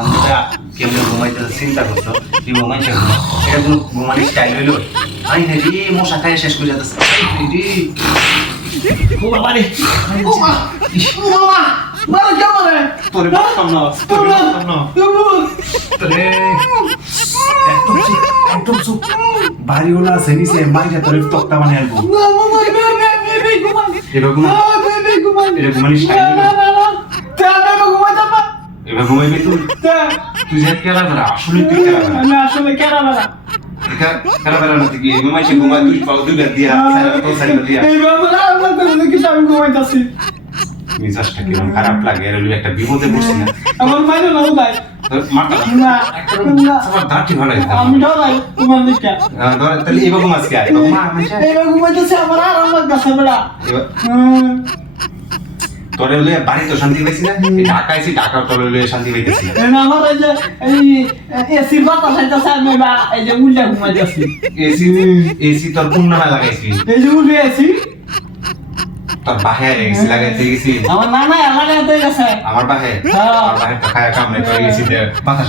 আমরা কেমনে ঘুমাইতে চিন্তা করছো কি ঘুমাইছে এটা কোনো ঘুমানোর স্টাইল হইলো আই রে মশা খায় শেষ করে যাচ্ছে ও বাবা রে ও মা মারা কেমন রে তোরে বাসম না তোরে একদম চুপ বাড়িওয়ালা আছে নিচে মাইরা তোরে তক্তা বানাই আনবো না মামা এবার ঘুমানোর স্টাইল এবার ঘুমাইবি তুই যে কেরা বেড়া আসলে তুই কেরা বেড়া আমি আসলে কেরা বেড়া কেরা বেড়া না তুই ঘুমাইছে ঘুমাই দুই পাও দুই বেদ দিয়া তো সাইড দিয়া এই বাবা আমার তো দেখি আমি ঘুমাইতাছি মিজাজটা কিরকম খারাপ লাগে আর ওই একটা বিপদে পড়ছি না আমার মাইনে নাও ভাই মাথা না আমার দাঁড়টি ভালো লাগে আমি ডরাই তোমার দিকে তাহলে এবার ঘুমাচ্ছি আর মা মাইছে এইবার ঘুমাইতেছে আমার আরাম লাগতেছে বেড়া তোরে হলে বাড়ি তো শান্তি পাইছি না ঢাকা আইছি ঢাকা তোরে হলে শান্তি পাইতেছি না আমার এই যে এই এসির বাতাস আইতাছে আমি বা এই যে উল্টা ঘুমাইতেছি এসি তোর কোন নামে লাগাইছি এই যে উল্টে আছি তোর বাহে এসি লাগাইতে গেছি আমার নানা লাগাইতে গেছে আমার বাহে তো খায়া কামড়ে করে গেছি বাতাস